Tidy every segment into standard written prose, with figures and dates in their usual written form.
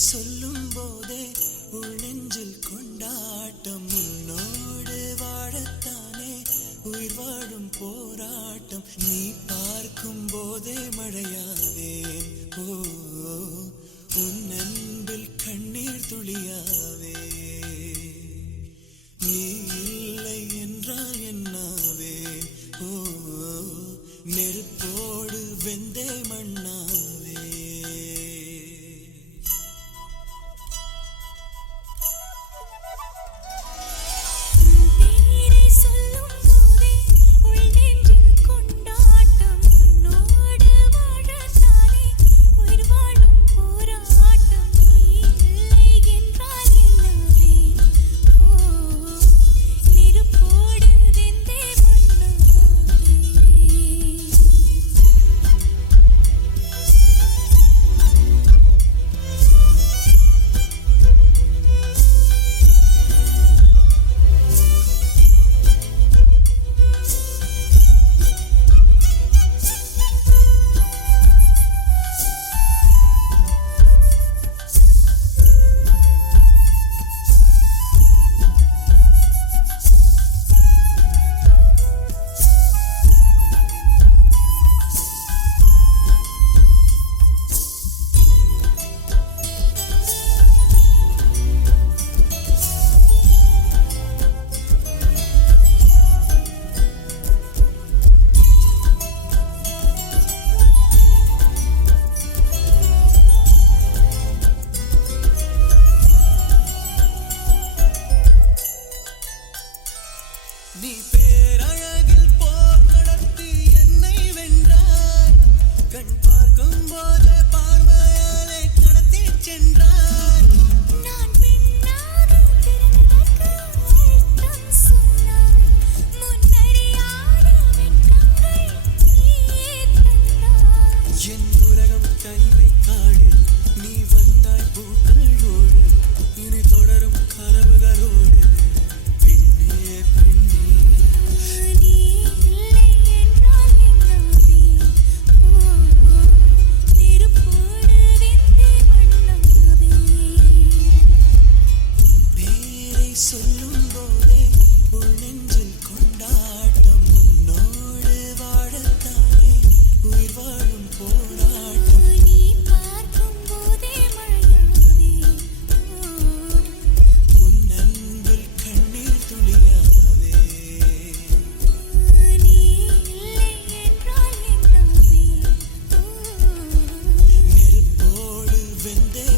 சொல்லும் போதே உள் நெஞ்சில் கொண்டாட்டம் உன்னோடு வாழத்தானே உயிர் வாழும் போராட்டம் நீ பார்க்கும் போதே மழையாவேன் ஓ உன் அன்பில் கண்ணீர் துளியாவே நீ இல்லை என்றால் என்னாவே ஓ நெருப்போடு வெந்தே மண்ணாவே நீ பேரழகில் போர் நடத்தி என்னை வென்றாய் கண் பார்க்கும் போதே பார்வையாலே கடத்தி சென்றாய் நான் பெண்ணாக பிறந்ததற்கு அர்த்தம் சொன்னாய் முன்னறியாத வெட்கங்கள் நீயே தந்தாய் என் உலகம் தனிமை காடு நீ வந்தாய் பூக்களோடு இனி தொடரும் கனவுகளோடு சொல்லும் போதே உள் நெஞ்சில் கொண்டாட்டம் உன்னோடு வாழத்தானே உயிர் வாழும் போராட்டம் நீ பார்க்கும் போதே மழையாவே உன் அன்பில் கண்ணீர் துளியாவே நீ இல்லை என்றால் என்னாவே நெருப்போடு வெந்தே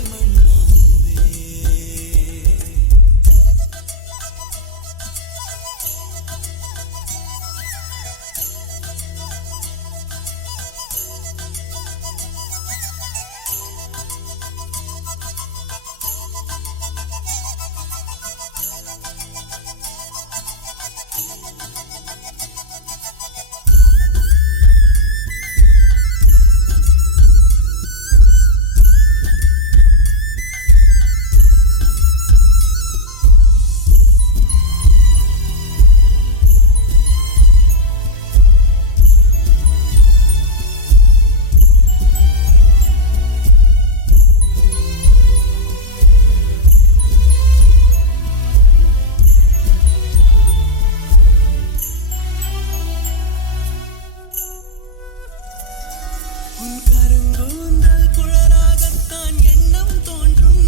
உன் கருங்கூந்தல் குழலாகத்தான் எண்ணம் தோன்றும்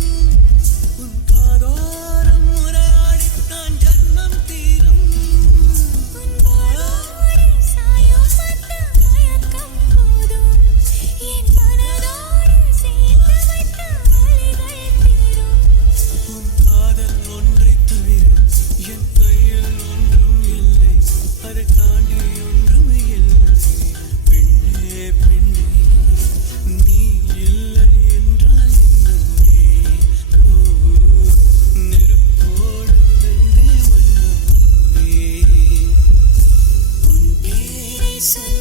உன் காதோரம் உரையாடித்தான் ஜன்மம் தீரும் உன் வாழோடு சாயும் வந்த மயக்கம் போதும் என் மனதோடு சேர்த்து வைத்த வலிகள் தீரும் உன் காதல் ஒன்றை தவிர என் கையில் ஒன்றும் இல்லை அதை தாண்டி ஒன்றும் இல்லை பெண்ணே பெண்ணே நீ இல்லை என்றால் என்னவே ஓ நெருப்போடு வெந்தே மண்ணாவே உன் பேரை சொல்ல